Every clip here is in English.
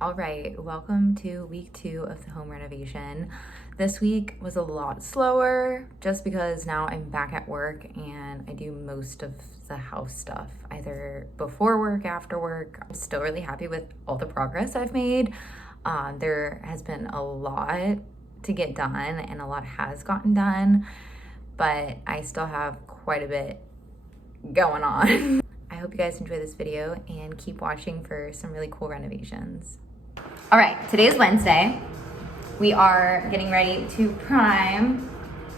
All right, welcome to week 2 of the home renovation. This week was a lot slower just because now I'm back at work and I do most of the house stuff, either before work, after work. I'm still really happy with all the progress I've made. There has been a lot to get done and a lot has gotten done, but I still have quite a bit going on. I hope you guys enjoy this video and keep watching for some really cool renovations. All right, today is Wednesday. We are getting ready to prime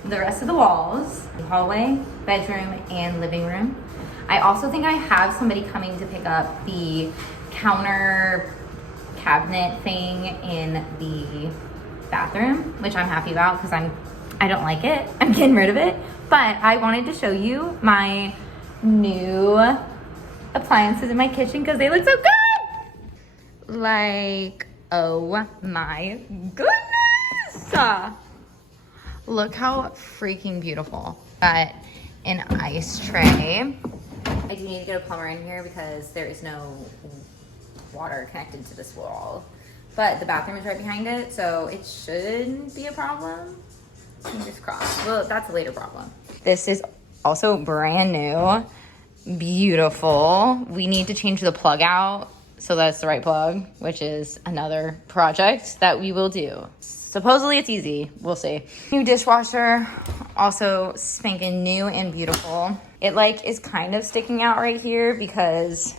the rest of the walls, hallway, bedroom, and living room. I also think I have somebody coming to pick up the counter cabinet thing in the bathroom, which I'm happy about because I don't like it. I'm getting rid of it. But I wanted to show you my new appliances in my kitchen because they look so good. Like, oh my goodness. Look how freaking beautiful. Got an ice tray. I do need to get a plumber in here because there is no water connected to this wall. But the bathroom is right behind it, so it shouldn't be a problem. Fingers crossed. Well, that's a later problem. This is also brand new. Beautiful. We need to change the plug out so that's the right plug, which is another project that we will do. Supposedly it's easy. We'll see. New dishwasher, also spanking new and beautiful. It like is kind of sticking out right here because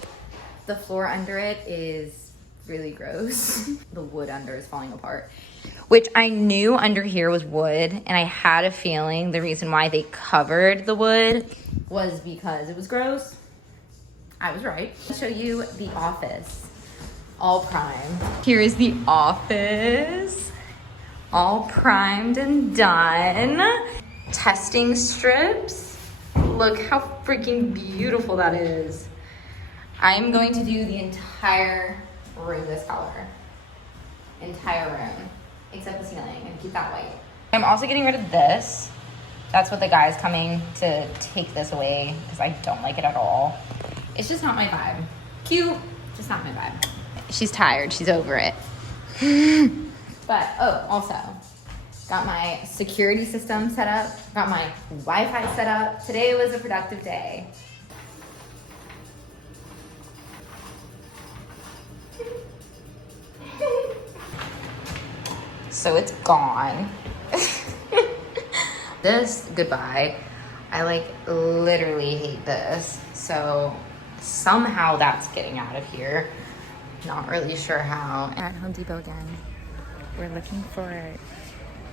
the floor under it is really gross. The wood under is falling apart, which I knew under here was wood, and I had a feeling the reason why they covered the wood was because it was gross. I was right. I'll show you the office, all primed. Here is the office, all primed and done. Testing strips. Look how freaking beautiful that is. I'm going to do the entire room this color. Entire room, except the ceiling, and keep that white. I'm also getting rid of this. That's what the guy's coming to take this away because I don't like it at all. It's just not my vibe. Cute, just not my vibe. She's tired, she's over it. But, oh, also, got my security system set up, got my Wi-Fi set up. Today was a productive day. So it's gone. This, goodbye. I like literally hate this. So somehow that's getting out of here. Not really sure how. At Home Depot again. We're looking for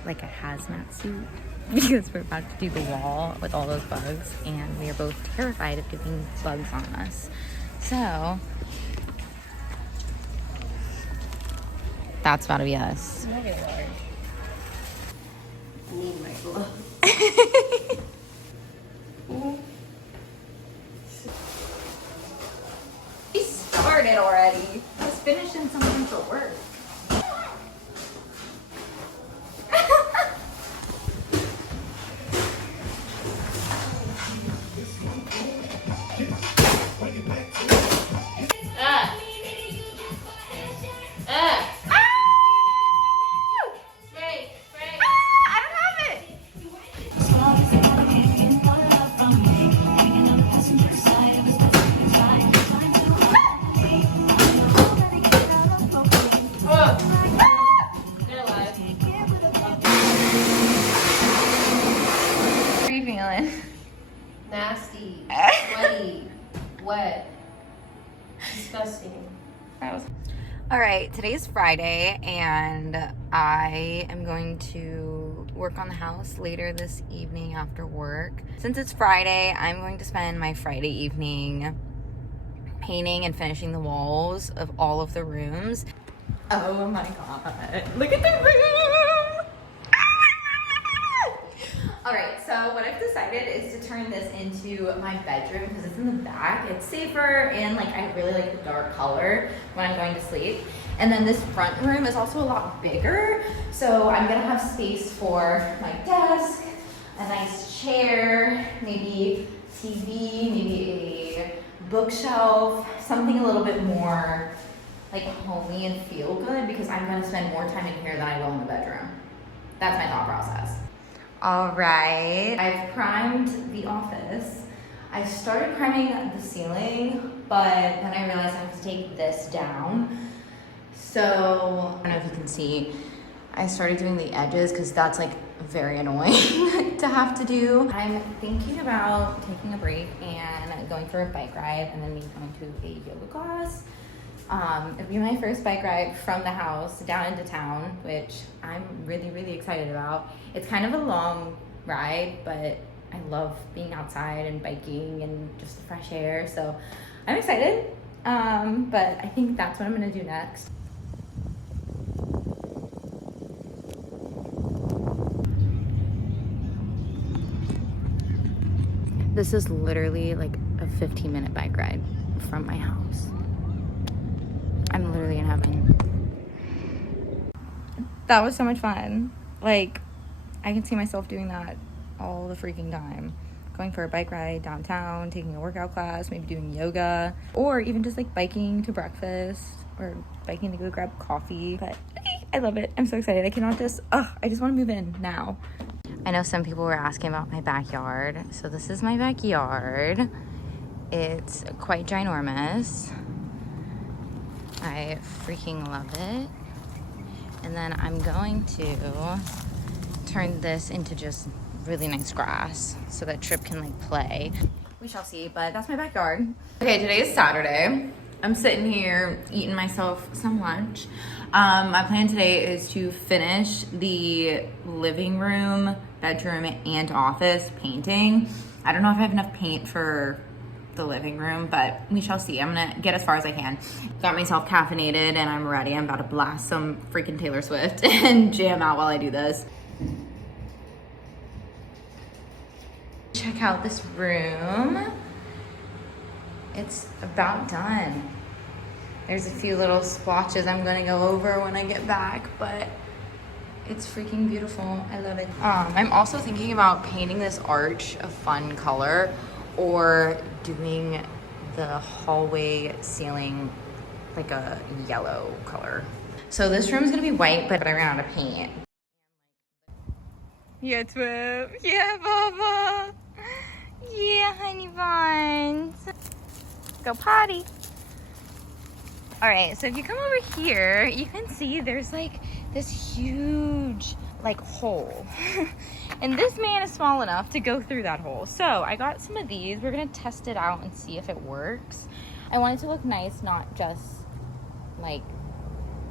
like a hazmat suit because we're about to do the wall with all those bugs and we are both terrified of getting bugs on us. So that's about to be us. I need my gloves. We started already. Just finishing something for work. Nasty, sweaty, wet, disgusting. All right, today's Friday and I am going to work on the house later this evening after work. Since it's Friday, I'm going to spend my Friday evening painting and finishing the walls of all of the rooms. Oh my God, look at the room! All right, so what I've decided is to turn this into my bedroom because it's in the back. It's safer and like I really like the dark color when I'm going to sleep. And then this front room is also a lot bigger. So I'm gonna have space for my desk, a nice chair, maybe TV, maybe a bookshelf, something a little bit more like homey and feel good because I'm gonna spend more time in here than I will in the bedroom. That's my thought process. All right, I've primed the office. I started priming the ceiling, but then I realized I have to take this down. So, I don't know if you can see, I started doing the edges because that's like very annoying to have to do. I'm thinking about taking a break and going for a bike ride and then maybe going to a yoga class. It'll be my first bike ride from the house down into town, which I'm really, really excited about. It's kind of a long ride, but I love being outside and biking and just the fresh air. So I'm excited, but I think that's what I'm gonna do next. This is literally like a 15-minute bike ride from my house. I'm literally in heaven. That was so much fun. Like, I can see myself doing that all the freaking time. Going for a bike ride downtown, taking a workout class, maybe doing yoga, or even just like biking to breakfast or biking to go grab coffee. But okay, I love it. I'm so excited. I cannot just, I just want to move in now. I know some people were asking about my backyard. So this is my backyard. It's quite ginormous. I freaking love it. And then I'm going to turn this into just really nice grass so that Trip can like play. We shall see, but that's my backyard. Okay, today is Saturday. I'm sitting here eating myself some lunch. My plan today is to finish the living room, bedroom, and office painting. I don't know if I have enough paint for the living room, but we shall see. I'm gonna get as far as I can. Got myself caffeinated and I'm ready. I'm about to blast some freaking Taylor Swift and jam out while I do this. Check out this room. It's about done. There's a few little splotches I'm gonna go over when I get back, but it's freaking beautiful. I love it. I'm also thinking about painting this arch a fun color or doing the hallway ceiling like a yellow color. So this room is gonna be white, but I ran out of paint. Yeah, Twip. Yeah, Baba. Yeah, honey buns. Go potty. All right, so if you come over here, you can see there's like this huge like hole. And this man is small enough to go through that hole. So I got some of these. We're gonna test it out and see if it works. I want it to look nice, not just like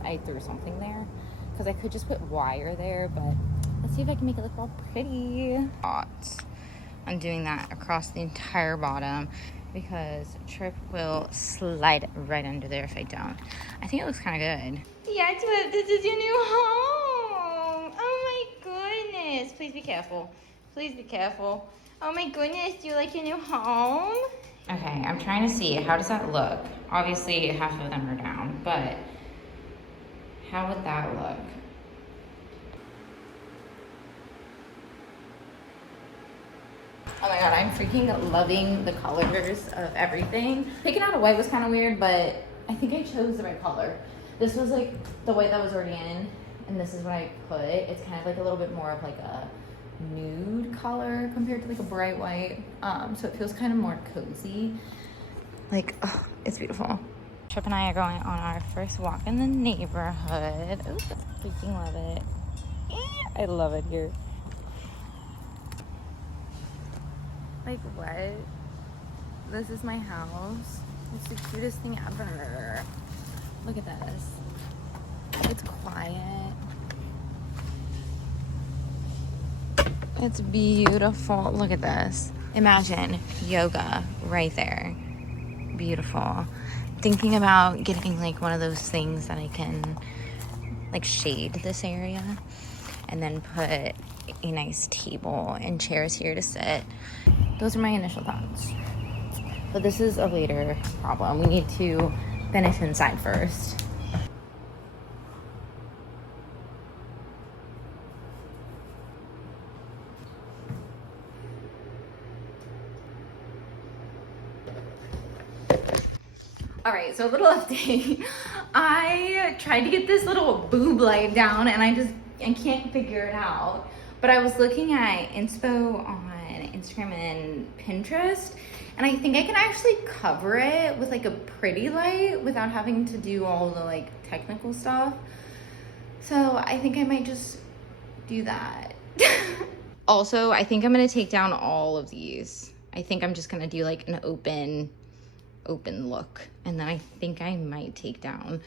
I threw something there. Because I could just put wire there, but let's see if I can make it look all pretty. I'm doing that across the entire bottom because Trip will slide right under there if I don't. I think it looks kind of good. Yeah, Trip, this is your new home. Oh my goodness. Please be careful. Please be careful. Oh my goodness, do you like your new home? Okay, I'm trying to see, how does that look? Obviously, half of them are down, but how would that look? Oh my god, I'm freaking loving the colors of everything. Picking out a white was kind of weird, but I think I chose the right color. This was like the white that was already in, and this is what I put. It's kind of like a little bit more of like a nude color compared to like a bright white. So it feels kind of more cozy. Like, oh, it's beautiful. Trip and I are going on our first walk in the neighborhood. Ooh, I freaking love it. I love it here. Like, what? This is my house. It's the cutest thing ever. Look at this. It's quiet. It's beautiful. Look at this. Imagine yoga right there. Beautiful. Thinking about getting like one of those things that I can like shade this area and then put a nice table and chairs here to sit. Those are my initial thoughts. But this is a later problem. We need to finish inside first. All right, so a little update. I tried to get this little boob light down and I can't figure it out. But I was looking at inspo on Instagram and Pinterest, and I think I can actually cover it with like a pretty light without having to do all the like technical stuff. So I think I might just do that. Also, I think I'm gonna take down all of these. I think I'm just gonna do like an open look, and then I think I might take down.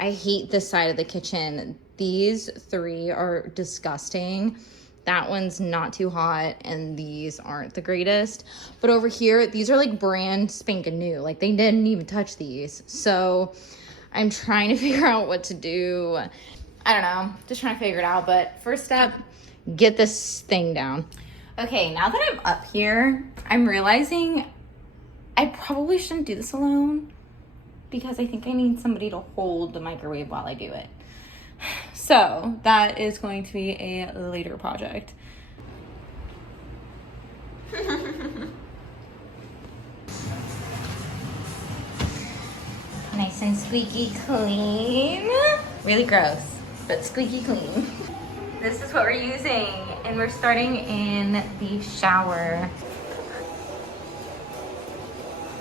I hate this side of the kitchen. These three are disgusting. That one's not too hot, and these aren't the greatest. But over here, these are like brand spanking new. Like they didn't even touch these. So I'm trying to figure out what to do. I don't know, just trying to figure it out. But first step, get this thing down. Okay, now that I'm up here, I'm realizing I probably shouldn't do this alone because I think I need somebody to hold the microwave while I do it. So that is going to be a later project. Nice and squeaky clean. Really gross, but squeaky clean. This is what we're using, and we're starting in the shower.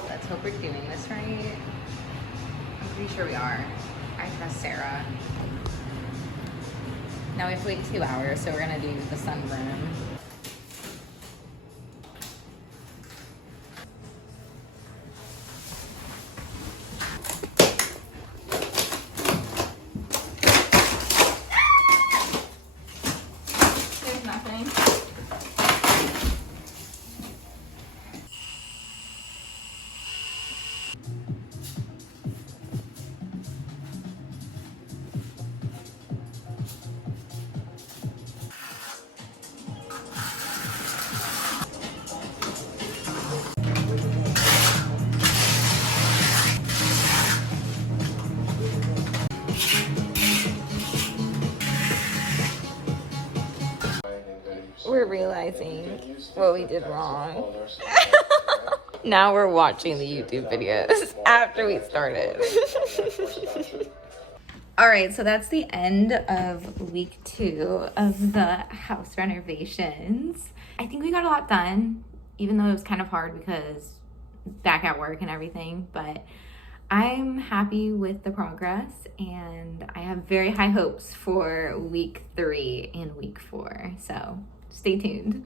Let's hope we're doing this right. I'm pretty sure we are. I trust Sarah. Now we have to wait 2 hours, so we're gonna do the sunburn. There's nothing. We're realizing what we did wrong. Now we're watching the YouTube videos after we started. All right, so that's the end of week 2 of the house renovations. I think we got a lot done, even though it was kind of hard because back at work and everything, but I'm happy with the progress, and I have very high hopes for week 3 and week 4, so stay tuned.